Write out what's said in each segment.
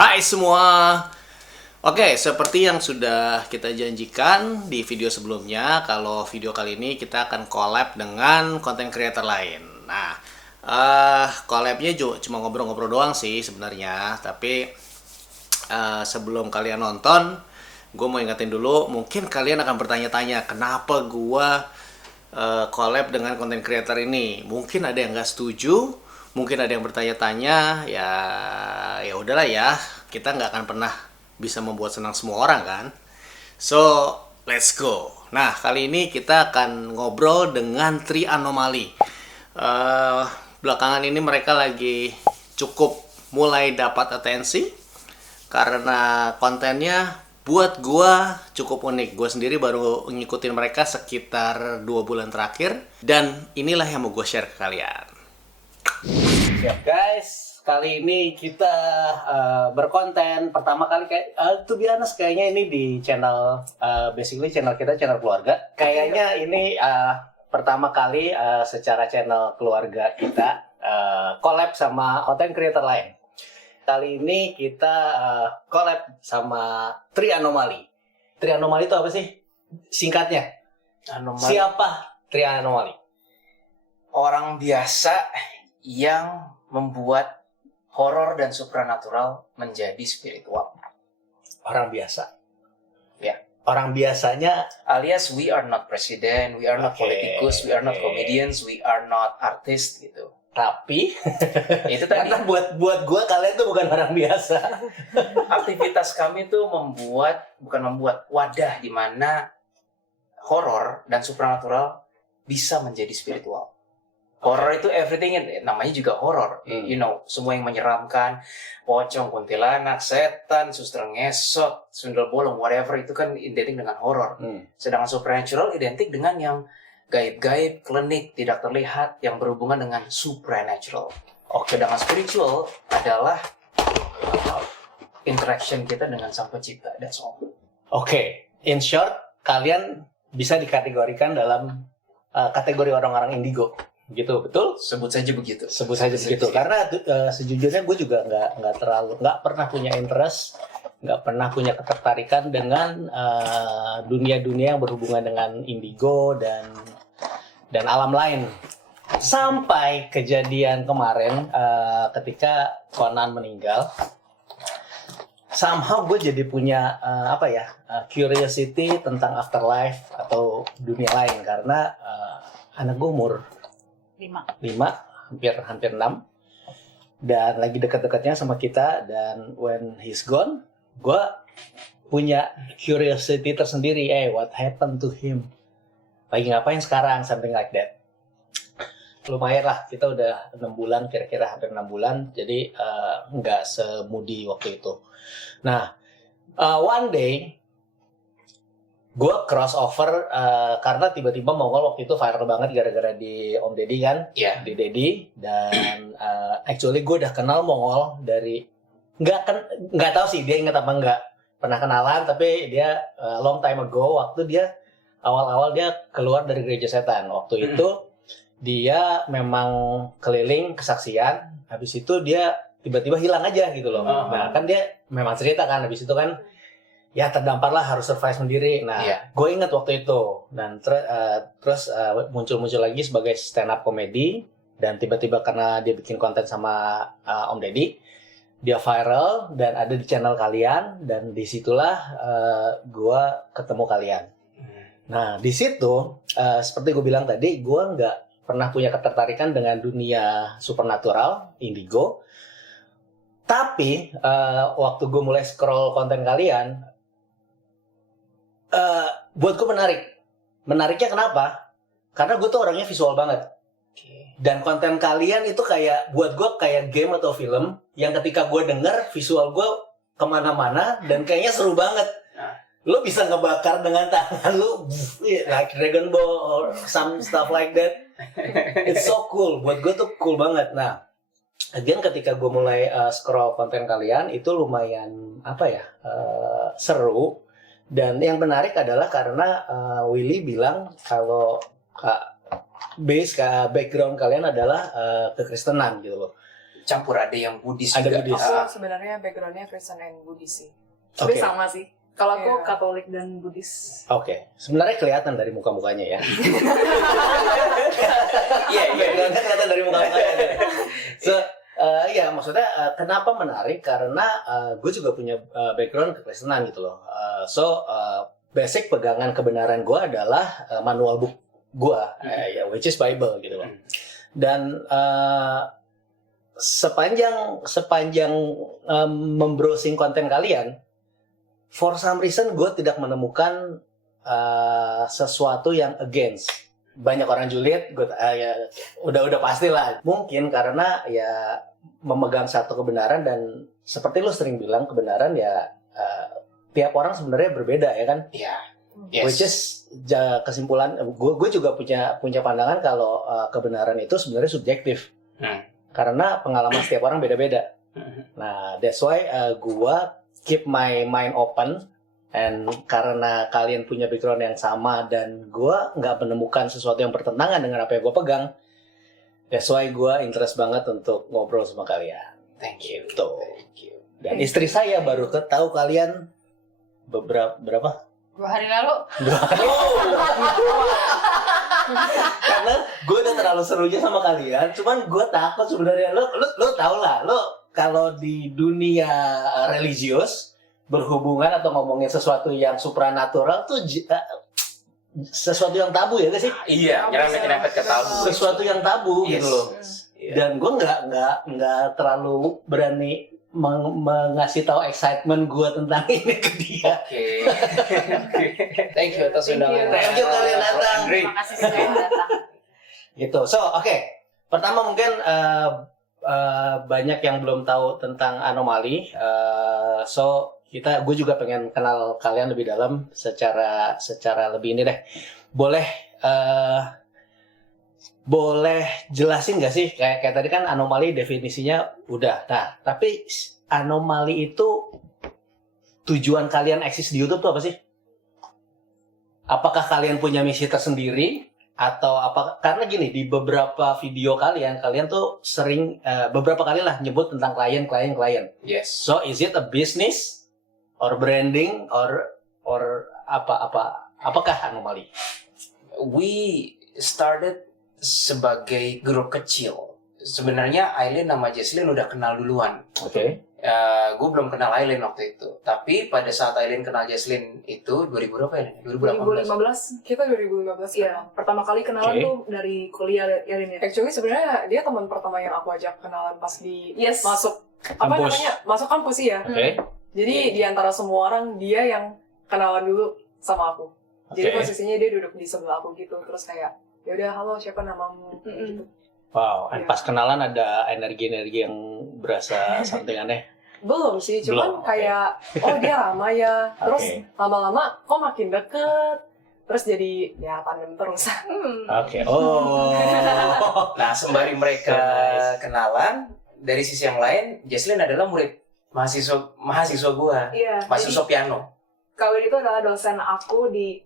Hai semua. Oke, seperti yang sudah kita janjikan di video sebelumnya, kalau video kali ini kita akan collab dengan content creator lain. Nah, collabnya cuma ngobrol-ngobrol doang sih sebenarnya, tapi sebelum kalian nonton, gue mau ingetin dulu, mungkin kalian akan bertanya-tanya kenapa gue collab dengan content creator ini. Mungkin ada yang nggak setuju, mungkin ada yang bertanya-tanya, ya udahlah ya, kita nggak akan pernah bisa membuat senang semua orang kan. So, let's go. Nah, kali ini kita akan ngobrol dengan Tri Anomali. Belakangan ini mereka lagi cukup mulai dapat atensi karena kontennya buat gua cukup unik. Gua sendiri baru ngikutin mereka sekitar 2 bulan terakhir dan inilah yang mau gue share ke kalian. Siap guys, kali ini kita berkonten pertama kali to be honest, kayaknya ini di channel basically channel kita, channel keluarga. Kayaknya ini pertama kali secara channel keluarga kita collab sama content creator lain. Kali ini kita collab sama Tri Anomali. Tri Anomali itu apa sih? Singkatnya. Anomali. Siapa Tri Anomali? Orang biasa yang membuat horor dan supranatural menjadi spiritual. Orang biasa. Ya. Orang biasanya Alias we are not president, we are not politikus, we are not comedians, we are not artist gitu. Tapi Itu tadi karena buat gue kalian tuh bukan orang biasa. aktivitas kami tuh bukan membuat wadah di mana horor dan supranatural bisa menjadi spiritual. Horor itu everything, namanya juga horor. You know, semua yang menyeramkan, pocong, kuntilanak, setan, suster ngesot, sundel bolong, whatever, itu kan identik dengan horor. Sedangkan supernatural identik dengan yang gaib-gaib, klinik, tidak terlihat, yang berhubungan dengan supernatural. Sedangkan spiritual adalah interaction kita dengan Sang Pencipta. That's all. Oke, in short, kalian bisa dikategorikan dalam kategori orang-orang indigo. Gitu, betul? Sebut saja begitu. Sebut saja begitu. Karena sejujurnya gue juga nggak pernah punya interest, nggak pernah punya ketertarikan dengan dunia-dunia yang berhubungan dengan indigo dan alam lain. Sampai kejadian kemarin ketika Conan meninggal, somehow gue jadi punya curiosity tentang afterlife atau dunia lain karena anak gue umur 5, hampir 6, dan lagi dekat-dekatnya sama kita, dan when he's gone, gue punya curiosity tersendiri, what happened to him, lagi ngapain sekarang, something like that. Lumayan lah, kita udah 6 bulan, kira-kira hampir 6 bulan, jadi nggak semudi waktu itu. Nah, one day gue crossover karena tiba-tiba Mongol waktu itu viral banget gara-gara di Om Deddy kan, di Deddy, dan actually gue udah kenal Mongol dari nggak tahu sih dia ingat apa nggak, pernah kenalan tapi dia long time ago waktu dia awal-awal dia keluar dari gereja setan. Waktu itu dia memang keliling kesaksian, habis itu dia tiba-tiba hilang aja gitu loh. Nah kan dia memang cerita kan, habis itu kan ya terdampar lah, harus survive sendiri. Nah, gue ingat waktu itu, dan terus muncul lagi sebagai stand up comedy, dan tiba-tiba karena dia bikin konten sama Om Deddy, dia viral dan ada di channel kalian, dan disitulah gue ketemu kalian. Nah, di situ seperti gue bilang tadi, gue nggak pernah punya ketertarikan dengan dunia supernatural, indigo. Tapi waktu gue mulai scroll konten kalian, buat gue menariknya kenapa? Karena gue tuh orangnya visual banget. Dan konten kalian itu kayak, buat gue kayak game atau film yang ketika gue denger visual gue kemana-mana dan kayaknya seru banget. Lo bisa ngebakar dengan tangan lo, like Dragon Ball or some stuff like that. It's so cool, buat gue tuh cool banget. Nah, again ketika gue mulai scroll konten kalian itu lumayan seru. Dan yang menarik adalah karena Willy bilang kalau background kalian adalah kekristenan gitu loh. campur, ada yang Buddhis Ada juga. Buddhis. Aku sebenarnya backgroundnya Kristen and Buddhis sih. Oke. Tapi sama sih. Kalau aku Iya. Katolik dan Buddhis. Oke, sebenarnya kelihatan dari muka-mukanya ya. Iya, iya. Kelihatan dari muka-mukanya. So, ya maksudnya kenapa menarik karena gue juga punya background kekristenan gitu loh. Basic pegangan kebenaran gue adalah manual book gue, ya which is Bible gitu loh. Dan sepanjang membrowsing konten kalian, for some reason gue tidak menemukan sesuatu yang against. Banyak orang julid, ya udah pastilah. Mungkin karena ya memegang satu kebenaran dan seperti lu sering bilang kebenaran ya tiap orang sebenarnya berbeda ya kan. Iya. Yes. Which is kesimpulan gue juga punya pandangan kalau kebenaran itu sebenarnya subjektif. Karena pengalaman setiap orang beda-beda. Nah, that's why gue keep my mind open, and karena kalian punya background yang sama dan gue nggak menemukan sesuatu yang bertentangan dengan apa yang gue pegang, that's why gue interest banget untuk ngobrol sama kalian. Thank you. Tuh. Thank you. Dan istri saya baru tahu kalian berapa? 2 hari lalu. Karena gue udah terlalu serunya sama kalian, cuman gue takut sebenarnya. Lo tau lah, lo kalau di dunia religius berhubungan atau ngomongin sesuatu yang supranatural tuh sesuatu yang tabu ya gak sih? Iya, nyerempet ke tabu. Sesuatu yang tabu Yes. gitu loh. Iya. Dan gue nggak terlalu berani mengasih tahu excitement gue tentang ini ke dia. Oke. Thank you atas Thank you. undangannya. Thank you kalian datang. Andre. Makasih sudah datang. Gitu. So, oke. Pertama mungkin banyak yang belum tahu tentang anomali. Gue juga pengen kenal kalian lebih dalam secara lebih ini deh. Boleh jelasin nggak sih kayak tadi kan anomali definisinya udah. Nah, tapi anomali itu tujuan kalian eksis di YouTube tuh apa sih? Apakah kalian punya misi tersendiri atau apa? Karena gini, di beberapa video kalian tuh sering beberapa kali lah nyebut tentang klien. Yes. So is it a business or branding or apakah anomali? We started sebagai grup kecil. Sebenarnya Aileen sama Jesslyn udah kenal duluan. Oke. Gue belum kenal Aileen waktu itu. Tapi pada saat Aileen kenal Jesslyn itu 2000 berapa ya? 2018. 2015. Kita 2015 Iya, kenal. pertama kali kenalan Oke. tuh dari kuliah ya Lin ya. Actually sebenarnya dia teman pertama yang aku ajak kenalan pas di Yes. masuk Kampus. masuk kampus ya. Oke. Jadi di antara semua orang dia yang kenalan dulu sama aku. Jadi Oke. posisinya dia duduk di sebelah aku gitu, terus kayak ya udah halo siapa namamu gitu. Wow, Iya. pas kenalan ada energi-energi yang berasa something aneh. Belum sih, Belum, cuman oke. kayak oh dia ramah ya. Terus Oke. lama-lama kok makin deket. Terus jadi ya tandem terus. Oke. Oh. Nah, sembari mereka Nice. kenalan, dari sisi yang lain, Jesslyn adalah murid mahasiswa gua, Iya. mahasiswa piano. Kawin itu adalah dosen aku di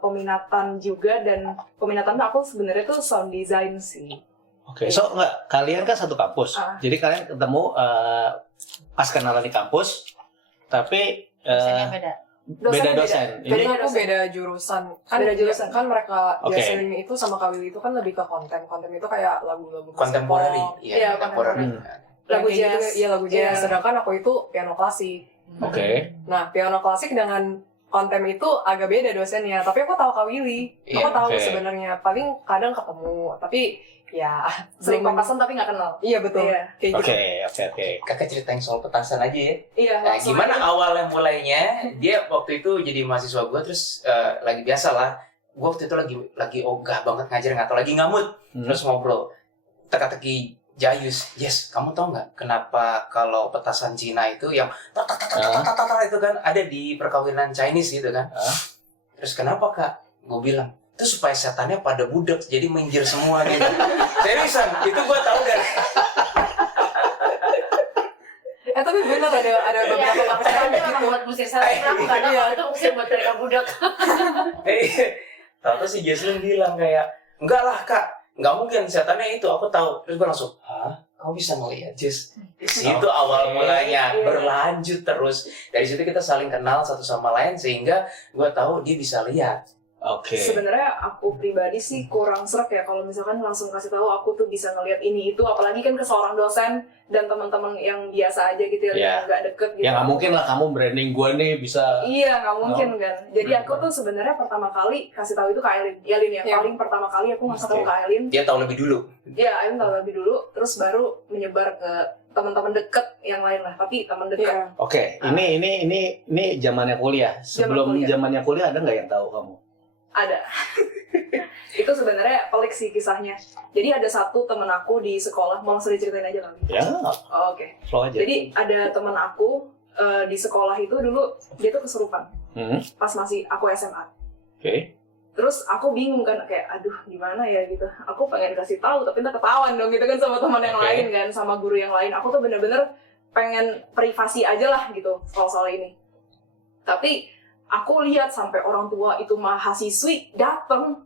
peminatan juga, dan peminatan tuh aku sebenarnya tuh sound design sih. Oke, so enggak, kalian kan satu kampus. Ah. Jadi kalian ketemu pas kenalan di kampus, tapi Dosennya beda. beda dosen. Jadi Ini aku beda jurusan. Kan Beda jurusan. Kan mereka Oke. Jesslyn itu sama Kawili itu kan lebih ke konten. Konten itu kayak lagu-lagu Kontemporari. pop, Iya, kontemporari. Lagu yang kayak gitu, jazz. iya lagu jazz. Iya. Sedangkan aku itu piano klasik. Oke. Nah, piano klasik dengan kontem itu agak beda dosennya. Tapi aku tahu Kawili. Iya, Aku tahu oke. sebenarnya. Paling kadang ketemu. Tapi ya Sering belum- papasan tapi nggak kenal. Iya betul. Iya. Kayak gitu. Oke. Kakak ceritain soal petasan aja ya. Iya, Nah, langsung gimana aja. awalnya mulainya? Dia waktu itu jadi mahasiswa gue, terus lagi biasa lah. Gue waktu itu lagi ogah banget ngajar, nggak tahu lagi ngamut. Terus ngobrol, teka-teki Jayus, yes, kamu tau nggak kenapa kalau petasan Cina itu yang tata itu kan ada di perkawinan Chinese gitu kan? Terus kenapa kak? Gue bilang itu supaya setannya pada budek, jadi minggir semua gitu. Seriusan, itu gue tahu dari. Tapi bener ada beberapa Iya, papasan itu memang gitu. buat musik setan. Aku nggak tahu kalau itu musik buat mereka budak. Tahu si Jesslyn bilang kayak, enggak lah kak, nggak mungkin setannya itu, aku tahu. Terus gue langsung, hah? kamu bisa melihat Jess. Di situ awal mulanya, Iya. berlanjut terus. Dari situ kita saling kenal satu sama lain sehingga gue tahu dia bisa lihat. Oke. Sebenarnya aku pribadi sih kurang srek ya kalau misalkan langsung kasih tahu aku tuh bisa ngelihat ini itu, apalagi kan ke seorang dosen dan teman-teman yang biasa aja gitu Iya. yang nggak deket gitu. Ya nggak mungkin lah kamu branding gue nih bisa. Iya, nggak mungkin kan. Jadi aku tuh sebenarnya pertama kali kasih tahu itu ke Ailin. Yalin ya, Iya. paling pertama kali aku ngasih tahu Oke. ke Ailin. Dia tahu lebih dulu. Iya, Ailin tahu lebih dulu, terus baru menyebar ke teman-teman deket yang lain lah. Tapi teman dekat. Iya. Oke, ini zamannya kuliah. Sebelum kuliah. zamannya kuliah ada nggak yang tahu kamu? Ada. Itu sebenarnya pelik sih kisahnya. Jadi ada satu temen aku di sekolah, mau langsung diceritain aja kali. Ya, Oh, oke. slow aja. Jadi ada temen aku di sekolah itu dulu dia tuh kesurupan Hmm, pas masih aku SMA. Oke. Terus aku bingung kan kayak aduh gimana ya gitu. Aku pengen kasih tahu tapi ntar ketahuan dong gitu kan sama teman yang Oke. lain kan, sama guru yang lain. Aku tuh bener-bener pengen privasi aja lah gitu soal ini. Tapi aku lihat sampai orang tua itu mahasiswi datang.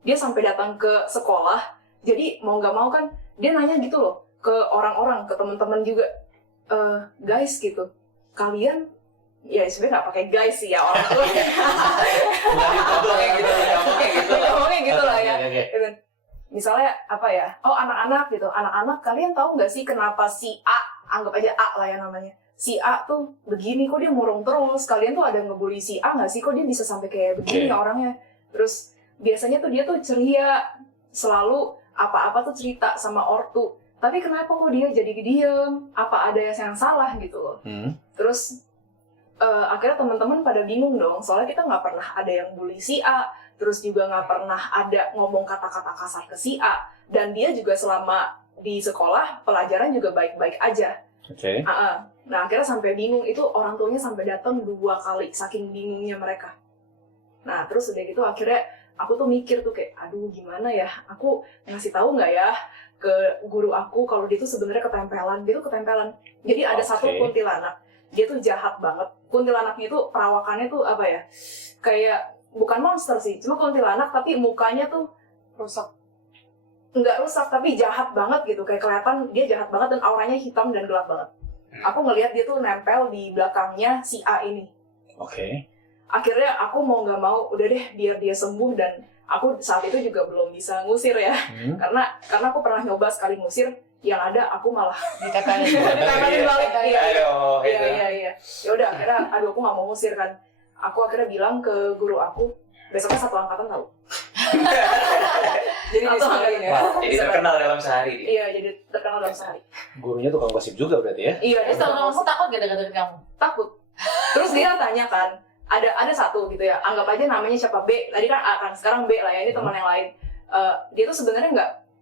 Dia sampai datang ke sekolah. Jadi mau nggak mau kan dia nanya gitu loh ke orang-orang, ke teman-teman juga. Guys gitu, kalian ya sebenarnya nggak pakai guys sih ya orang tua. Ngomongnya gitu, ngomongnya gitu. Ngomongnya gitu lah ya. Oke. Gitu. Misalnya apa ya? Oh anak-anak gitu. Anak-anak kalian tahu nggak sih kenapa si A, anggap aja A lah ya namanya. Si A tuh begini, kok dia murung terus. Kalian tuh ada ngebully si A nggak sih? Kok dia bisa sampai kayak begini Oke. orangnya? Terus biasanya tuh dia tuh ceria, selalu apa-apa tuh cerita sama ortu. Tapi kenapa kok dia jadi diem? Apa ada yang salah gitu loh? Hmm. Terus akhirnya teman-teman pada bingung dong, soalnya kita nggak pernah ada yang bully si A, terus juga nggak pernah ada ngomong kata-kata kasar ke si A, dan dia juga selama di sekolah pelajaran juga baik-baik aja. Oke. Nah akhirnya sampai bingung, itu orang tuanya sampai datang 2 kali, saking bingungnya mereka. Nah terus udah gitu akhirnya aku tuh mikir tuh kayak, aduh gimana ya, aku ngasih tahu nggak ya ke guru aku kalau dia tuh sebenarnya ketempelan, dia tuh ketempelan. Jadi ada satu Oke. kuntilanak, dia tuh jahat banget. Kuntilanaknya itu perawakannya tuh apa ya, kayak bukan monster sih, cuma kuntilanak tapi mukanya tuh Rusak. nggak rusak tapi jahat banget gitu, kayak kelihatan dia jahat banget dan auranya hitam dan gelap banget. Aku ngelihat dia tuh nempel di belakangnya si A ini. Oke. Akhirnya aku mau nggak mau udah deh biar dia sembuh, dan aku saat itu juga belum bisa ngusir ya, Hmm. karena aku pernah nyoba sekali ngusir, yang ada aku malah Ditempelin. ditempelin balik. Iya, Aduh, iya, itu. iya. Ya udah akhirnya aduh aku nggak mau ngusir kan. Aku akhirnya bilang ke guru aku, besoknya satu angkatan tahu. Jadi Atau disebarin ya. Wah, Jadi terkenal dalam sehari dia. Iya, jadi terkenal dalam sehari. Gurunya tukang gosip juga berarti ya? Iya, Terus dia temen-temenmu takut gak deketin kamu? takut. Terus dia tanya kan, ada satu gitu ya, anggap aja namanya siapa B, tadi kan A kan, sekarang B lah ya, ini teman yang lain. Dia tuh sebenarnya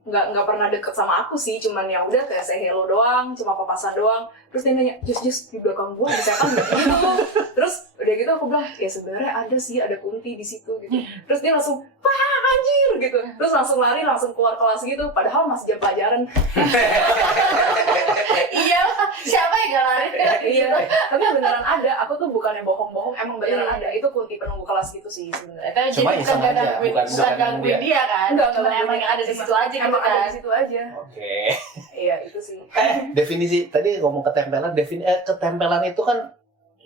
nggak pernah deket sama aku sih, cuman ya udah kayak say hello doang, cuma papasan doang. Terus dia nanya, Jus di belakang gua bisa kan nggak gitu? Terus udah gitu aku bilang, ya sebenarnya ada sih, ada Kunti di situ gitu. Terus dia langsung, wah anjir gitu. Terus langsung lari, langsung keluar kelas gitu, padahal masih jam pelajaran. Iya lah, siapa yang gak lari? Iya, tapi beneran ada. Aku tuh bukannya bohong-bohong, emang beneran ada. Itu Kunti penunggu kelas gitu sih sebenarnya. Jadi Cuma bukan iseng gak aja, gangguin, bukan bukan gangguin gangguin dia kan? Enggak, Cuma emang ada di situ aja gitu Emang ada kan? di situ aja. Oke. Iya, itu sih. Definisi tadi ngomong ketempelan, ketempelan itu kan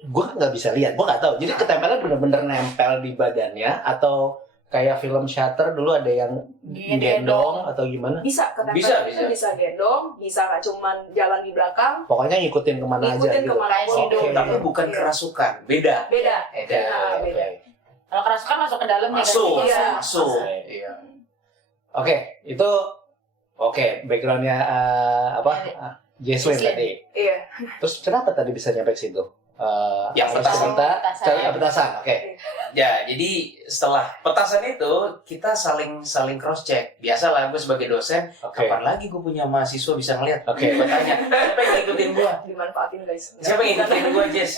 gue nggak bisa lihat, gue nggak tahu. Jadi ketempelan bener-bener nempel di badannya atau kayak film Shutter dulu ada yang gendong atau gimana? Bisa ketempelan, Bisa. bisa gendong, bisa nggak cuman jalan di belakang, Pokoknya ngikutin kemana aja ngikutin gitu. kemana pun. Oke. Tapi bukan Iya. kerasukan, beda. Beda. Beda. Beda. Kalau kerasukan masuk ke dalam ya Masuk, kan? Iya. masuk. Oke. Iya. Oke, itu oke backgroundnya Jesslyn Jesslyn. tadi. Iya. Terus kenapa tadi bisa nyampe ke situ? Yang petasan, petasan. petasan, oke. Ya, jadi setelah petasan itu kita saling cross check. Biasalah gue sebagai dosen, Oke. kapan lagi gue punya mahasiswa bisa ngeliat? Oke. Gue tanya, siapa yang ngikutin gue? Dimanfaatin guys. Siapa yang ngikutin gue, Jess?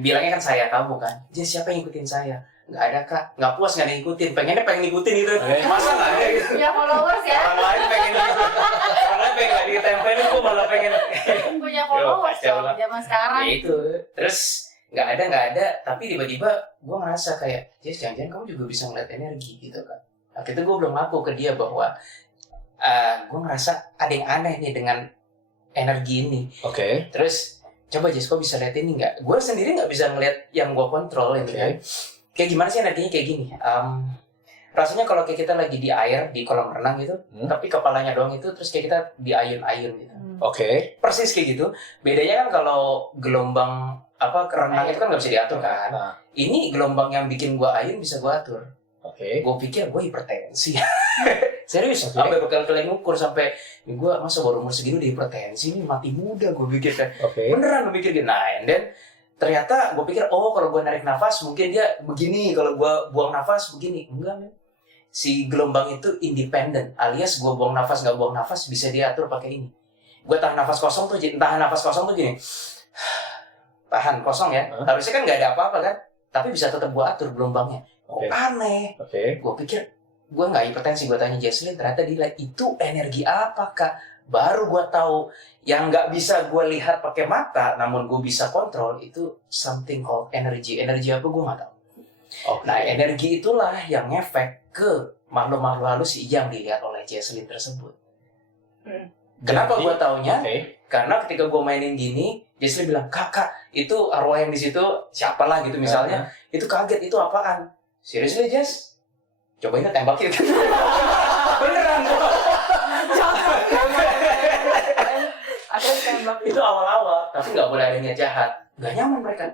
Bilangnya kan saya, kamu kan? Jess, siapa yang ngikutin saya? Nggak ada, Kak. Nggak puas, nggak ada yang ngikutin. Pengennya pengen ngikutin gitu. Oke. Masa nggak ada gitu? Punya followers ya? Orang lain pengen gitu. Orang lain pengen nggak ditempelin, gue malah pengen. Punya followers kacau dong lah. zaman sekarang. Ya itu. Terus nggak ada. Tapi tiba-tiba gue ngerasa kayak, Jess, jangan-jangan kamu juga bisa ngeliat energi gitu kan. Waktu itu gue belum ngaku ke dia bahwa gue ngerasa ada yang aneh nih dengan energi ini. Oke. Terus coba Jess, kok bisa lihat ini nggak? Gue sendiri nggak bisa ngeliat yang gue kontrol itu kan. Kayak gimana sih energinya kayak gini? Rasanya kalau kayak kita lagi di air di kolam renang gitu, tapi kepalanya doang itu, terus kayak kita di ayun-ayun gitu. Oke. Persis kayak gitu. Bedanya kan kalau gelombang renang itu kan nggak bisa diatur kan. Nah. Ini gelombang yang bikin gue ayun bisa gue atur. Oke. Gue pikir gue hipertensi. Serius, Oke. sampai berkali-kali ngukur sampai gue masa baru umur segini udah hipertensi ini mati muda gue pikir kan. Oke. Beneran gue pikir gitu. Nah, and then ternyata gue pikir kalau gue narik nafas mungkin dia begini, kalau gue buang nafas begini. Enggak, men. Si gelombang itu independen, alias gue buang nafas nggak buang nafas bisa diatur pakai ini. Gue tahan nafas kosong tuh gini. Tahan kosong ya. Harusnya kan nggak ada apa-apa kan, tapi bisa tetap gue atur gelombangnya. Oke. Aneh. Oke. Gue pikir gue nggak hipertensi, gue tanya Jesslyn, ternyata dia itu energi apa kak? Baru gue tahu yang nggak bisa gue lihat pakai mata, namun gue bisa kontrol itu something called energy. Energi apa gue nggak tahu. Oke. Nah energi itulah yang ngefek ke makhluk-makhluk halus yang dilihat oleh Jesslyn tersebut. Kenapa gue taunya? Oke. Karena ketika gue mainin gini, Jesslyn bilang, kakak itu arwah yang di situ siapalah gitu misalnya, itu kaget, itu apaan? Seriously Jess? Cobain tembak gitu. Beneran kok. Akhirnya tembak. Itu awal-awal, tapi nggak boleh ada niat jahat. Nggak nyaman mereka.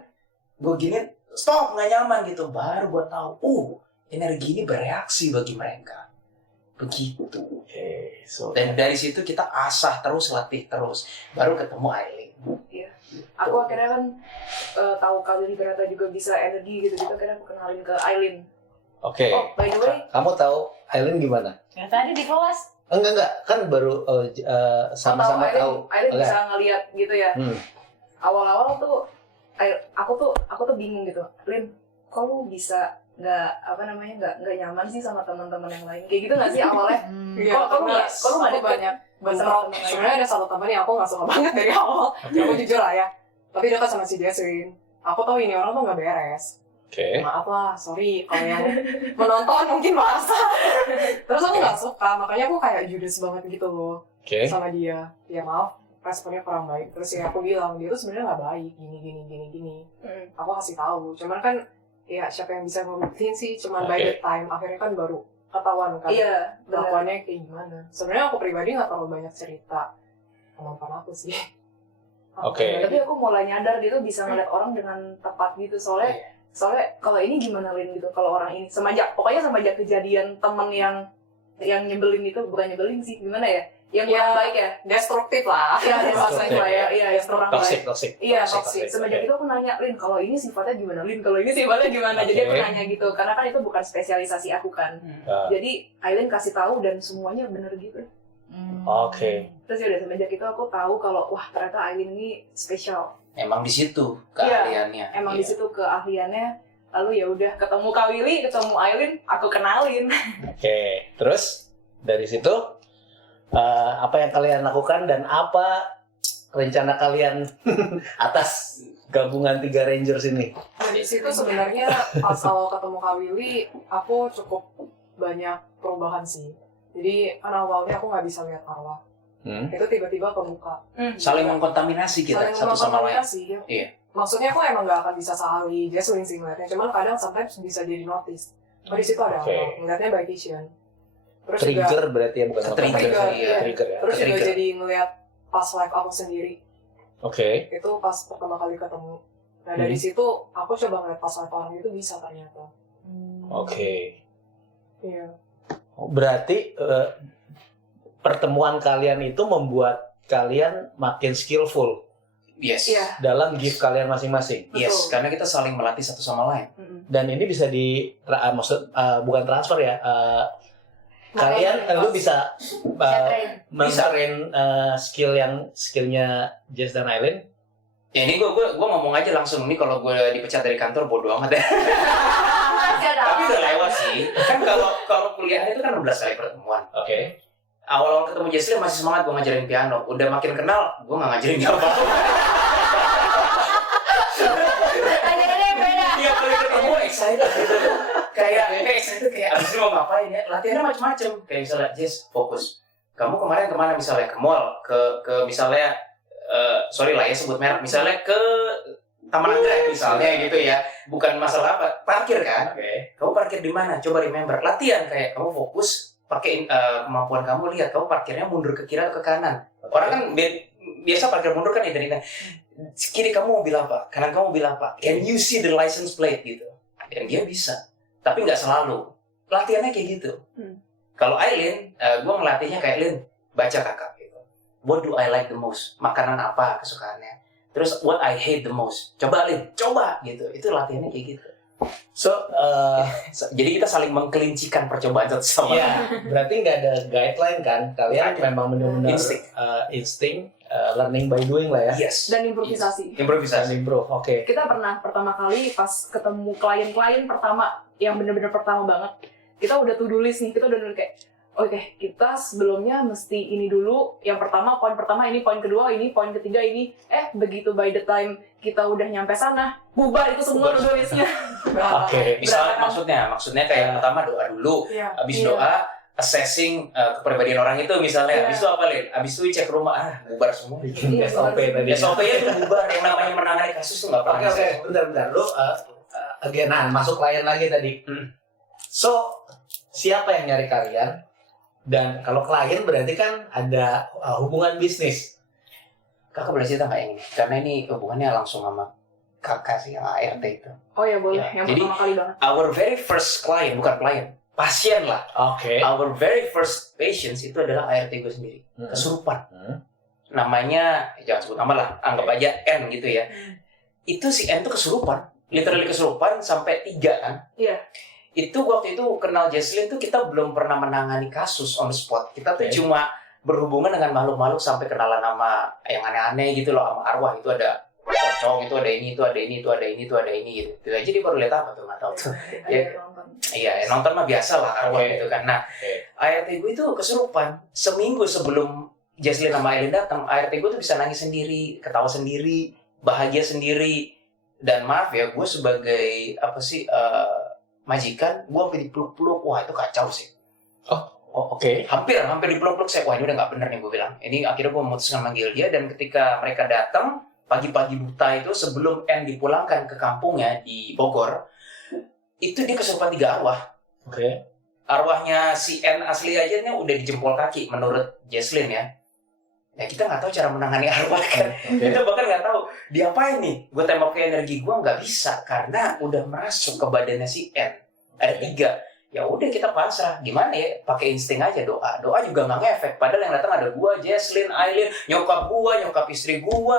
Gue gini, stop, nggak nyaman gitu. Baru gue tahu, energi ini bereaksi bagi mereka. Begitu. Oke. So. Dan dari situ kita asah terus, latih terus. Baru ketemu Aileen. Aku akhirnya kan tahu kalian ternyata juga bisa energi gitu, akhirnya aku kenalin ke Aileen. Oke. Oh, by the way, Kamu tahu Aileen gimana? Yang tadi di kelas. Enggak, kan baru sama-sama tahu. Aileen Enggak. bisa ngeliat gitu ya. Hmm. Awal-awal tuh aku tuh bingung gitu. Lin, kok lu bisa nggak nyaman sih sama teman-teman yang lain? Kayak gitu nggak sih awalnya? Iya, Kok lu nggak aku deket banyak sama bentrok. temen lain? Sebenarnya ada satu teman yang aku nggak suka banget dari awal. Aku jujur lah ya. Tapi dekat sama si Jesslyn. Aku tahu ini orang tuh nggak beres. Oke. Maaf lah, sorry kalau yang menonton mungkin merasa. Terus aku nggak suka, makanya aku kayak judes banget gitu loh Oke. sama dia. Ya maaf, responnya kurang baik. Terus ya aku bilang dia tuh sebenarnya nggak baik, gini. Aku kasih tahu. Cuman kan ya siapa yang bisa ngebuktiin sih? Cuman by the time akhirnya kan baru ketahuan kan. Iya, benar. Kelakuannya kayak gimana. Sebenarnya aku pribadi nggak terlalu banyak cerita kemampuan aku sih. Oke. Tapi aku mulai nyadar dia tuh bisa ngeliat orang dengan tepat gitu. Soalnya kalau ini gimana Lin gitu, kalau orang ini semenjak kejadian temen yang nyebelin itu, bukan nyebelin sih, gimana ya? Yang kurang Ya, baik ya? destruktif lah. Iya, destruktif lah ya. Iya, yang kurang baik. Toxic. Iya, toxic. Semenjak itu aku nanya, Lin, kalau ini sifatnya gimana? Lin, kalau ini sifatnya gimana? Jadi Oke. aku nanya gitu, karena kan itu bukan spesialisasi aku kan. Jadi Aileen kasih tahu dan semuanya bener gitu. Oke. Terus ya udah semenjak itu aku tahu kalau wah ternyata Aileen ini spesial. Emang di situ keahliannya. Emang Iya. di situ keahliannya. Lalu ya udah ketemu Kak Willy, ketemu Aileen, aku kenalin. Oke. Terus dari situ apa yang kalian lakukan dan apa rencana kalian atas gabungan 3 Rangers ini? Nah, di situ sebenarnya pas awal ketemu Kak Willy, aku cukup banyak perubahan sih. Jadi kan awalnya aku nggak bisa lihat arwah. Itu tiba-tiba kebuka. Saling mengkontaminasi kita Saling satu sama lain. mengkontaminasi, ya. Iya. Maksudnya aku emang nggak akan bisa sehari Jesslyn sih ngeliatnya. Cuman kadang sometimes bisa jadi notice. Oh di situ ada Oke. apa? Ngeliatnya by vision. Terus Trigger berarti ya, bukan Trigger, otomatis. iya. Trigger ya. Terus juga Trigger. jadi ngeliat pas live aku sendiri. Oke. Itu pas pertama kali ketemu. Nah dari situ aku coba ngeliat pas live orang itu bisa ternyata. Oke. Iya. Berarti pertemuan kalian itu membuat kalian makin skillful Yes. Iya. dalam gift kalian masing-masing. Yes, Betul. karena kita saling melatih satu sama lain. Dan ini bisa bukan transfer ya. Kalian lu bisa men-train skillnya Jess dan Aileen. Ya ini gue ngomong aja langsung nih, kalau gue dipecat dari kantor bodo amat ya. Tapi udah lewat sih. Kan kalau kuliah itu kan 16 kali pertemuan. Oke. Awal-awal ketemu Jesslyn masih semangat gue ngajarin piano. Udah makin kenal, gue nggak ngajarin dia apa-apa. Ajarannya beda. Tiap kali ketemu excited gitu. Kayak excited kayak abis ini mau ngapain ya? Latihannya macam-macam. Kayak misalnya Jess, fokus. Kamu kemarin kemana misalnya? Ke mall, ke misalnya sorry lah ya sebut merek, misalnya ke Taman Anggrek misalnya gitu ya, bukan masalah apa, parkir kan, kamu parkir di mana, coba remember, latihan kayak kamu fokus, pakai kemampuan kamu, lihat kamu parkirnya mundur ke kiri atau ke kanan, orang kan biasa parkir mundur kan identitas, kiri kamu mobil apa, kanan kamu mobil apa, can you see the license plate gitu, dan dia bisa, tapi nggak selalu, latihannya kayak gitu. Kalau Aileen, gue ngelatihnya kayak Lin, baca kakak gitu. What do I like the most? Makanan apa kesukaannya? Terus what I hate the most? Coba Lin, coba gitu. Itu latihannya kayak gitu. Jadi kita saling mengkelincikan percobaan satu sama lain. Iya, berarti nggak ada guideline kan? Kalian memang benar-benar insting, learning by doing lah ya. Yes. Dan improvisasi. Improvisasi. Bro, oke. Kita pernah pertama kali pas ketemu klien-klien pertama yang bener-bener pertama banget, kita udah to-do list nih, kita udah kayak oke, kita sebelumnya mesti ini dulu, yang pertama, poin pertama ini, poin kedua ini, poin ketiga ini, begitu by the time kita udah nyampe sana, bubar itu semua to-do listnya. Oke. Misalnya maksudnya kayak pertama doa dulu, habis doa assessing kepribadian orang itu misalnya, habis itu apa Lin? Habis itu cek rumah, bubar semua. Bikin SOP tadi. SOP-nya itu bubar, yang namanya menangani kasus tuh nggak pernah. Oke, bentar. Lu, again, masuk klien lagi tadi. So, siapa yang nyari kalian? Dan kalau klien berarti kan ada hubungan bisnis. Kakak boleh cerita nggak yang ini? Karena ini hubungannya langsung sama kakak sih, sama ART itu. Oh ya boleh, Ya, yang jadi, pertama kali banget. Our very first client, bukan klien, pasien lah. Oke. Our very first patients itu adalah ART gue sendiri. Kesurupan. Namanya, jangan sebut nama lah, anggap aja N gitu ya. Itu si N tuh kesurupan. Literally kesurupan sampai 3 kan. Iya. Itu waktu itu kenal Jesslyn tuh kita belum pernah menangani kasus on the spot. Kita tuh cuma berhubungan dengan makhluk-makhluk sampai kenalan sama yang aneh-aneh gitu loh, sama arwah. Itu ada pocong, itu ada ini, itu ada ini, itu ada ini, itu ada ini gitu. Itu aja dia baru lihat apa tuh, nggak tahu tuh. Iya, nonton mah biasa lah arwah gitu kan. Nah, ART gue itu kesurupan. Seminggu sebelum Jesslyn sama Aileen datang, ART gue tuh bisa nangis sendiri, ketawa sendiri, bahagia sendiri. Dan maaf ya, gue sebagai majikan, gue sampai dipeluk-peluk, wah itu kacau sih. Oke. Hampir dipeluk-peluk saya, wah ini udah nggak bener nih gue bilang. Ini akhirnya gue memutuskan manggil dia, dan ketika mereka datang pagi-pagi buta itu sebelum N dipulangkan ke kampungnya di Bogor, itu dia kesurupan 3 arwah. Oke. Arwahnya si N asli aja nih udah di jempol kaki menurut Jesslyn ya. Ya kita nggak tahu cara menangani arwah kan. Kita bahkan nggak tahu diapain nih. Gue tembak ke energi gue nggak bisa karena udah merasuk ke badannya si N. Ada 3. Ya udah kita pasrah. Gimana ya? Pakai insting aja doa. Doa juga nggak ngefek. Padahal yang datang ada gue, Jesslyn, Aileen, nyokap gue, nyokap istri gue,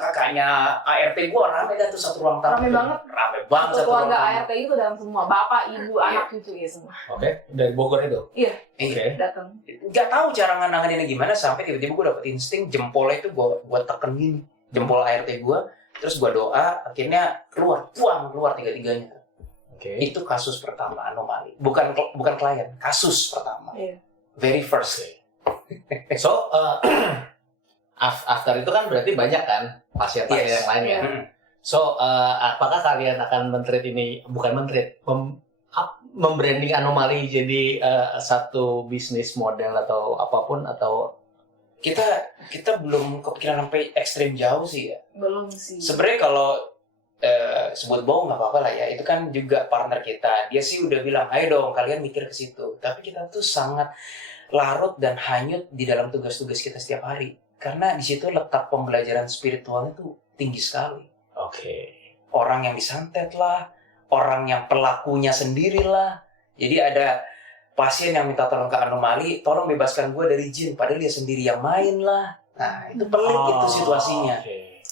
kakaknya ART gue, rame dah tuh satu ruang tamu. Rame banget. Rame banget satu ruang Keluarga tamu. ART itu dalam semua, bapak, ibu, anak, cucu ya semua. Oke. Dari Bogor itu. Iya. Oke. Datang. Gak tahu cara nanganinnya gimana sampai tiba-tiba gue dapet insting jempolnya itu gue teken gini jempol ART gue, terus gue doa, akhirnya keluar 3-3-nya. Itu kasus pertama anomali, bukan klien, kasus pertama. Very first. So, after itu kan berarti banyak kan pasien-pasien yang lainnya. So, apakah kalian akan membranding anomali jadi satu bisnis model atau apapun, atau kita belum kepikiran sampai ekstrim jauh sih ya. Belum sih. Sebenarnya kalau sebut bohong nggak apa-apa lah ya, itu kan juga partner kita, dia sih udah bilang ayo dong kalian mikir ke situ, tapi kita tuh sangat larut dan hanyut di dalam tugas-tugas kita setiap hari karena di situ letak pembelajaran spiritualnya tuh tinggi sekali. Orang yang disantet lah, orang yang pelakunya sendiri lah. Jadi ada pasien yang minta tolong ke anomali, tolong bebaskan gue dari jin, padahal dia sendiri yang main lah. Nah itu pelik itu situasinya.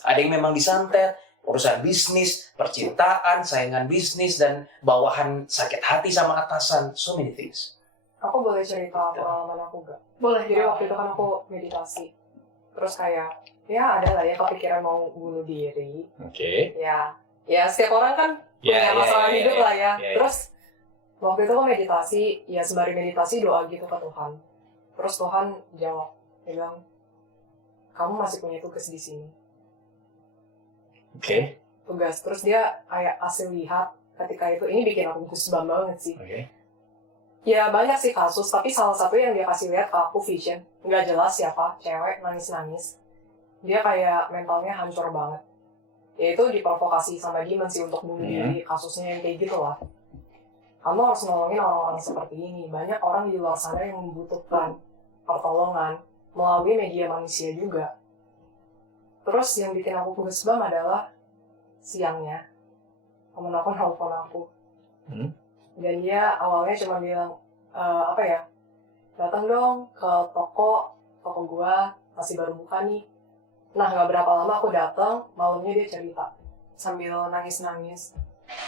Ada yang memang disantet, urusan bisnis, percintaan, saingan bisnis, dan bawahan sakit hati sama atasan. So many things. Aku boleh cerita pengalaman aku gak? Boleh. Jadi waktu itu kan aku meditasi. Terus kayak, ya ada lah ya kepikiran mau bunuh diri. Ya setiap orang kan punya masalah hidup lah ya. Terus waktu itu aku meditasi, ya sembari meditasi doa gitu ke Tuhan. Terus Tuhan jawab, dia bilang, kamu masih punya tugas di sini. Tugas. Terus dia kayak hasil lihat ketika itu, ini bikin aku goosebumps banget sih. Ya banyak sih kasus, tapi salah satu yang dia kasih lihat ke aku vision, nggak jelas siapa, cewek nangis-nangis. dia kayak mentalnya hancur banget. Ya itu diprovokasi sama Demon sih untuk bunuh diri, kasusnya yang kayak gitu lah. Kamu harus nolongin orang-orang seperti ini. Banyak orang di luar sana yang membutuhkan pertolongan melalui media manusia juga. Terus yang bikin aku goosebumps adalah siangnya temen aku nelfon aku. Dan dia awalnya cuma bilang, datang dong ke toko gua, masih baru buka nih. Nah, nggak berapa lama aku datang, malamnya dia cerita sambil nangis-nangis.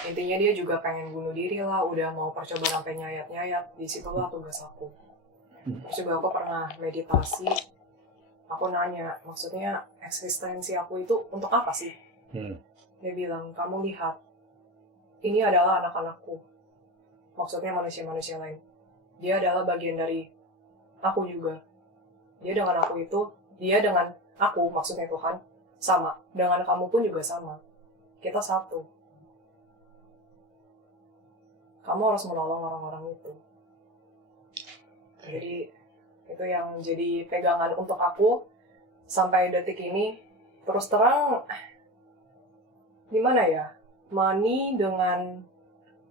Intinya dia juga pengen bunuh diri lah, udah mau percobaan sampai nyayat-nyayat. Disitulah tugas aku. Terus juga aku pernah meditasi. Aku nanya, maksudnya eksistensi aku itu untuk apa sih? Dia bilang, kamu lihat, ini adalah anak-anakku. Maksudnya manusia-manusia lain. Dia adalah bagian dari aku juga. Dia dengan aku, maksudnya Tuhan, sama. Dengan kamu pun juga sama. Kita satu. Kamu harus menolong orang-orang itu. Jadi, itu yang jadi pegangan untuk aku sampai detik ini. Terus terang, gimana ya? Money dengan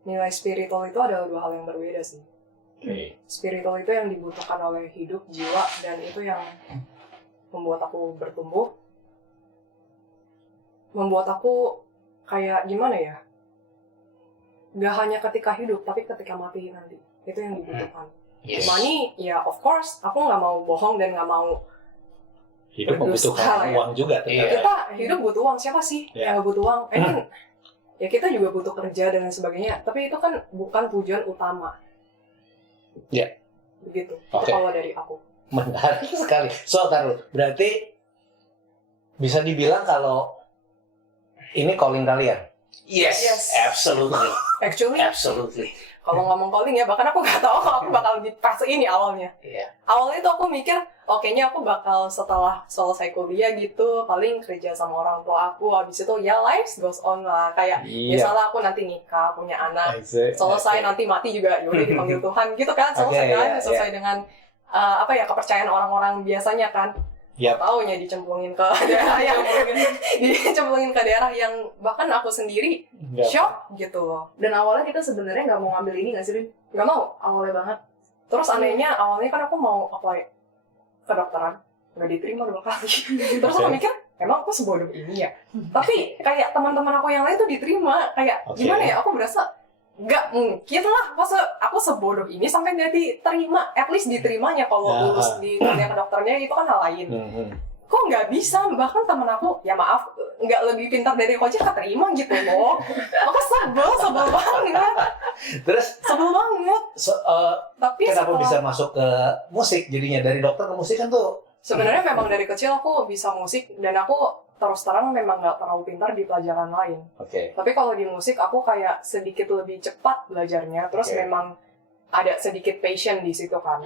nilai spiritual itu adalah dua hal yang berbeda sih. Spiritual itu yang dibutuhkan oleh hidup, jiwa, dan itu yang membuat aku bertumbuh. Membuat aku kayak gimana ya? Gak hanya ketika hidup, tapi ketika mati nanti. Itu yang dibutuhkan. Yes. Money, ya of course, aku nggak mau bohong dan nggak mau Hidup membutuhkan ya. uang juga. Kita hidup butuh uang, siapa sih yang nggak butuh uang? Ya kita juga butuh kerja dan sebagainya, tapi itu kan bukan tujuan utama. Ya. Begitu, Oke. itu kalau dari aku. Menarik sekali. So, taruh. Berarti bisa dibilang kalau ini calling kalian. Yes, Yes. absolutely. Actually, kalau ngomong calling ya, bahkan aku nggak tahu kalau aku bakal di fase ini awalnya. Iya. Awalnya tuh aku mikir, kayaknya aku bakal setelah selesai kuliah gitu, paling kerja sama orang tua aku, habis itu ya life goes on lah. Kayak misalnya aku nanti nikah, punya anak, selesai nanti mati juga, yaudah dipanggil Tuhan gitu kan, selesai kan, sesuai dengan kepercayaan orang-orang biasanya kan. Yap. Taunya dicemplungin ke daerah yang bahkan aku sendiri shock gitu loh. Dan awalnya kita sebenarnya nggak mau ngambil ini nggak sih, Rin? Nggak mau. Awalnya banget. Terus anehnya awalnya kan aku mau apply kedokteran, nggak diterima 2 kali. Terus aku mikir, emang aku sebodoh ini ya? Tapi kayak teman-teman aku yang lain tuh diterima. Kayak gimana ya? Aku berasa nggak mungkin lah, masa aku sebodoh ini sampai nggak diterima. At least diterimanya kalau lulus di kuliah kedokternya itu kan hal lain. Kok nggak bisa? Bahkan temen aku, ya maaf, nggak lebih pintar dari aku aja keterima gitu loh. Aku sebel banget. Terus Sebel banget. Tapi kenapa setelah- bisa masuk ke musik? Jadinya dari dokter ke musik kan tuh. Sebenarnya memang dari kecil aku bisa musik dan aku terus terang memang nggak terlalu pintar di pelajaran lain. Oke. Tapi kalau di musik aku kayak sedikit lebih cepat belajarnya. Terus Oke. memang ada sedikit passion di situ kan.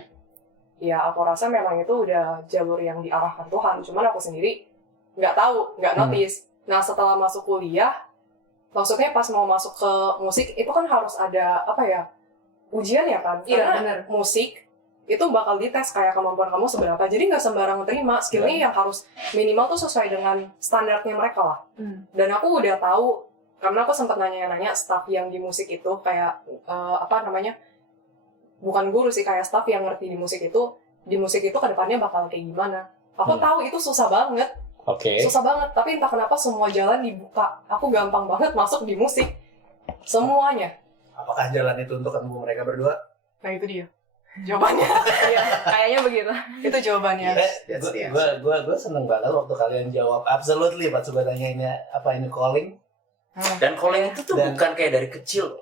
Ya aku rasa memang itu udah jalur yang diarahkan Tuhan. Cuman aku sendiri nggak tahu, nggak notice. Nah setelah masuk kuliah, maksudnya pas mau masuk ke musik itu kan harus ada ujian ya kan? Iya, Karena bener. musik itu bakal dites kayak kemampuan kamu seberapa. Jadi nggak sembarangan terima. Skillnya yang harus minimal tuh sesuai dengan standarnya mereka lah. Dan aku udah tahu, karena aku sempat nanya-nanya staff yang di musik itu kayak bukan guru sih, kayak staff yang ngerti di musik itu kedepannya bakal kayak gimana. Aku tahu itu susah banget. Oke. Susah banget, tapi entah kenapa semua jalan dibuka. Aku gampang banget masuk di musik. Semuanya. Apakah jalan itu untuk ketemu mereka berdua? Nah itu dia. Jawabannya. Iya, kayaknya begitu. Itu jawabannya. Gue seneng banget waktu kalian jawab absolutely pas gue tanyainnya apa ini calling. Dan calling itu tuh Dan- bukan kayak dari kecil.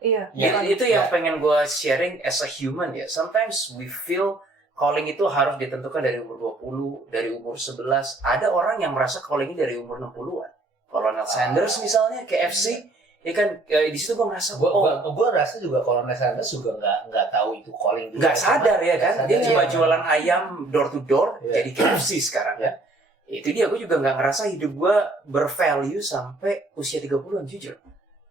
Iya. Itu yang pengen gue sharing as a human ya. Sometimes we feel calling itu harus ditentukan dari umur 20, dari umur 11. Ada orang yang merasa callingnya dari umur 60-an. Colonel Sanders misalnya, KFC, ya kan di situ gue merasa, Gue rasa juga Colonel Sanders juga nggak tahu itu calling. juga. nggak sadar ya kan. Nggak Dia sadar, cuma iya. jualan ayam door to door, Iya. jadi KFC sekarang Iya. kan. Itu dia, gue juga nggak ngerasa hidup gue bervalue sampai usia 30-an, jujur.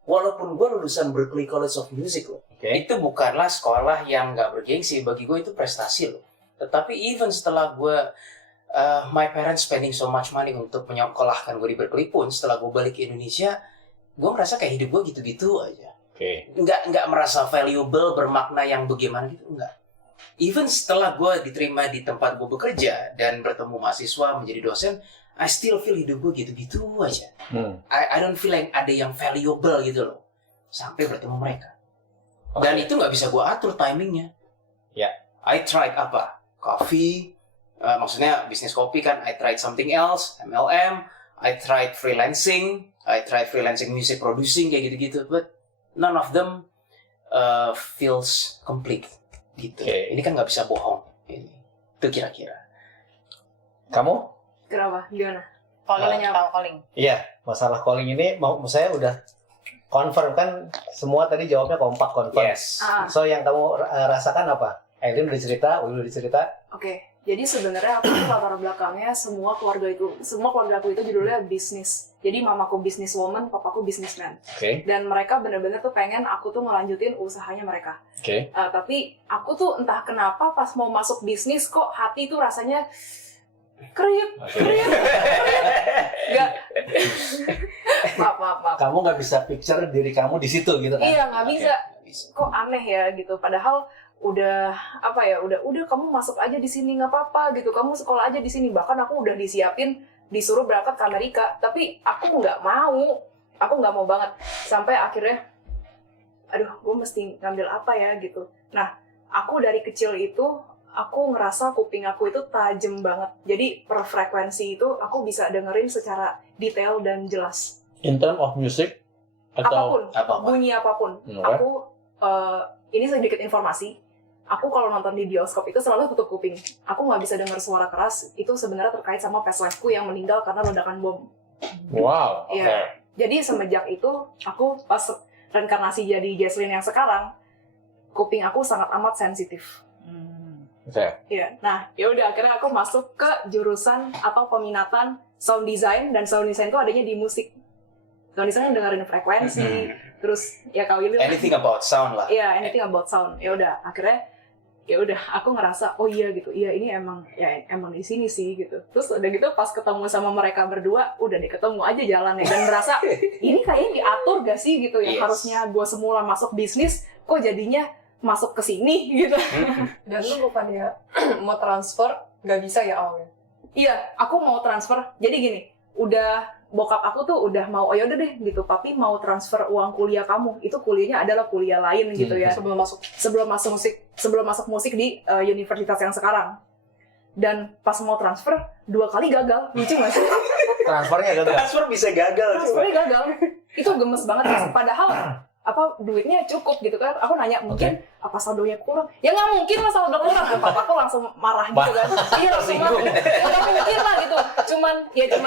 Walaupun gue lulusan Berklee College of Music loh. Oke. Itu bukanlah sekolah yang nggak bergengsi, bagi gue itu prestasi loh. Tetapi even setelah gue my parents spending so much money untuk menyekolahkan gue di Berkeley pun setelah gue balik ke Indonesia, gue merasa kayak hidup gue gitu-gitu aja. Nggak merasa valuable, bermakna yang bagaimana gitu, enggak. Even setelah gue diterima di tempat gue bekerja dan bertemu mahasiswa menjadi dosen, I still feel hidup gue gitu-gitu aja. I don't feel like ada yang valuable gitu loh sampai bertemu mereka. Dan itu nggak bisa gue atur timingnya. I tried apa? Coffee, maksudnya bisnis kopi kan. I tried something else, MLM. I tried freelancing music producing kayak gitu-gitu. But none of them feels complete gitu. Ini kan nggak bisa bohong. Itu kira-kira. Kamu? Kenapa? Gimana? Calling tahu calling. Iya, masalah calling ini saya udah confirm kan, semua tadi jawabnya kompak confirm. Yes. So yang kamu rasakan apa? Elin udah cerita, Uli udah cerita. Oke. Jadi sebenarnya aku tuh latar belakangnya semua keluarga aku itu judulnya bisnis. Jadi mamaku businesswoman, papaku businessman. Dan mereka benar-benar tuh pengen aku tuh ngelanjutin usahanya mereka. Tapi aku tuh entah kenapa pas mau masuk bisnis kok hati tuh rasanya kriuk. Gak. Maaf. Kamu nggak bisa picture diri kamu di situ gitu kan? Iya, nggak bisa. Kok aneh ya gitu. Padahal udah kamu masuk aja di sini nggak apa-apa gitu, kamu sekolah aja di sini, bahkan aku udah disuruh berangkat ke Amerika, tapi aku nggak mau banget, sampai akhirnya gue mesti ngambil apa ya gitu. Nah, aku dari kecil itu aku ngerasa kuping aku itu tajam banget, jadi per frekuensi itu aku bisa dengerin secara detail dan jelas. In term of music atau apapun. Bunyi apapun. Aku ini sedikit informasi. Aku kalau nonton di bioskop itu selalu tutup kuping. Aku nggak bisa dengar suara keras. Itu sebenarnya terkait sama past life-ku yang meninggal karena ledakan bom. Wow. Iya. Jadi semenjak itu aku pas reinkarnasi jadi Jesslyn yang sekarang, kuping aku sangat amat sensitif. Iya. Nah, ya udah akhirnya aku masuk ke jurusan atau peminatan sound design, dan sound design itu adanya di musik. Sound design dengerin frekuensi, terus ya kalau ini anything about sound lah. Iya, anything about sound. Ya udah akhirnya aku ngerasa oh iya gitu, iya ini emang di sini sih gitu. Terus udah gitu pas ketemu sama mereka berdua, udah deh ketemu aja jalannya, dan merasa ini kayaknya diatur gak sih gitu ya. Harusnya gue semula masuk bisnis, kok jadinya masuk ke sini gitu. Dan lu bukannya mau transfer gak bisa ya awalnya? Iya, aku mau transfer. Jadi gini, bokap aku tuh udah mau, oh yaudah deh gitu, papi mau transfer uang kuliah kamu, itu kuliahnya adalah kuliah lain gitu ya, sebelum masuk musik di universitas yang sekarang. Dan pas mau transfer 2 kali gagal, lucu nggak sih? Transfer bisa gagal. Transfernya gagal, itu gemes banget. Padahal duitnya cukup gitu kan. Aku nanya mungkin apa saldonya kurang, ya nggak mungkin lah saldo kurang. Papaku langsung marah gitu kan. Iya, langsung marah, nggak mungkin lah gitu, cuman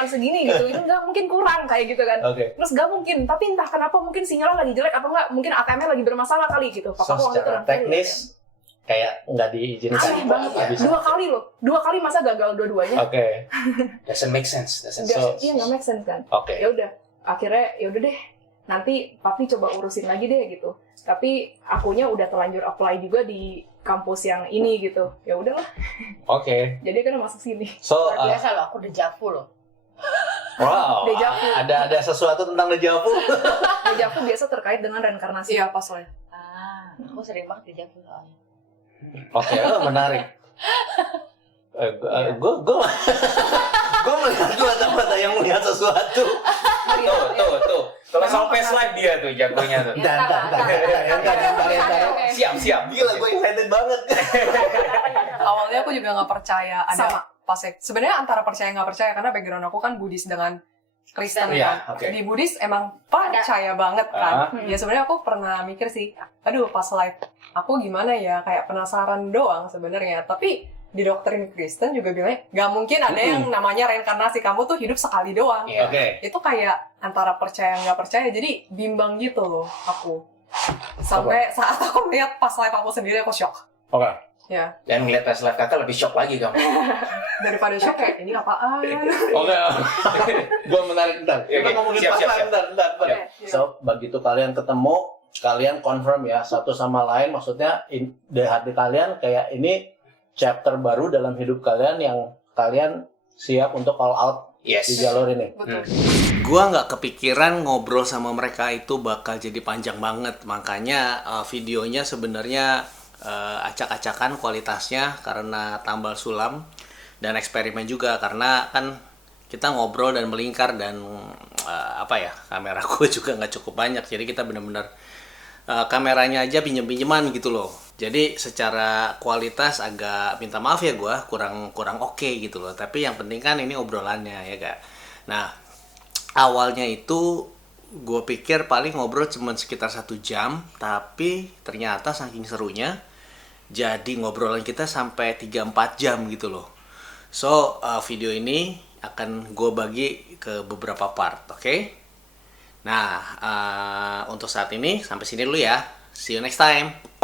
segini gitu, itu nggak mungkin kurang kayak gitu kan. Terus nggak mungkin, tapi entah kenapa mungkin sinyalnya lagi jelek atau nggak, mungkin ATM-nya lagi bermasalah kali gitu. Papaku secara teknis kayak nggak diizinkan. Aneh banget ya. 2 kali masa gagal dua-duanya. Doesn't make sense. Iya, nggak make sense kan. Ya udah, akhirnya ya udah deh, nanti papi coba urusin lagi deh gitu. Tapi akunya udah terlanjur apply juga di kampus yang ini gitu. Ya udahlah. Jadi kan masuk sini. So biasa loh, aku dejavu loh. wow. Dejavu. Ada sesuatu tentang dejavu. Dejavu biasa terkait dengan reinkarnasi. Iya, pas soalnya. Aku sering banget dejavu soalnya. Menarik. Gue melihat mata-mata yang melihat sesuatu. Tuh. Kalau sampai slide dia tuh jagonya tuh. Entar. Siap. Gila, gue excited banget. Awalnya aku juga nggak percaya ada Sama. pasek. Sebenarnya antara percaya nggak percaya, karena background aku kan Buddhis dengan Kristen kan. Di Buddhis emang percaya banget kan. Ya sebenarnya aku pernah mikir sih, aduh pas live aku gimana ya, kayak penasaran doang sebenarnya. Tapi di doktrin Kristen juga bilangnya nggak mungkin ada yang namanya reinkarnasi, kamu tuh hidup sekali doang. Itu kayak antara percaya nggak percaya, jadi bimbang gitu loh aku. Sampai saat aku lihat pas live aku sendiri, aku shock. Ya. Dan ngeliat pas live kakak lebih shock lagi kamu. Daripada shock kayak ini apaan? Gue menarik bentar. Kita ngomongin Siap. pas live bentar. So, begitu kalian ketemu, kalian confirm ya satu sama lain, maksudnya di hati kalian kayak ini chapter baru dalam hidup kalian yang kalian siap untuk all out Yes. di jalur ini. Betul. Gua nggak kepikiran ngobrol sama mereka itu bakal jadi panjang banget, makanya videonya sebenarnya acak-acakan kualitasnya karena tambal sulam dan eksperimen juga karena kan kita ngobrol dan melingkar dan kamera gue juga nggak cukup banyak, jadi kita benar-benar kameranya aja pinjem-pinjeman gitu loh. Jadi secara kualitas agak minta maaf ya gue kurang oke gitu loh. Tapi yang penting kan ini obrolannya ya kak. Nah awalnya itu gue pikir paling ngobrol cuma sekitar 1 jam, tapi ternyata saking serunya jadi ngobrolan kita sampai 3-4 jam gitu loh. So video ini akan gue bagi ke beberapa part, oke? Nah untuk saat ini sampai sini dulu ya. See you next time.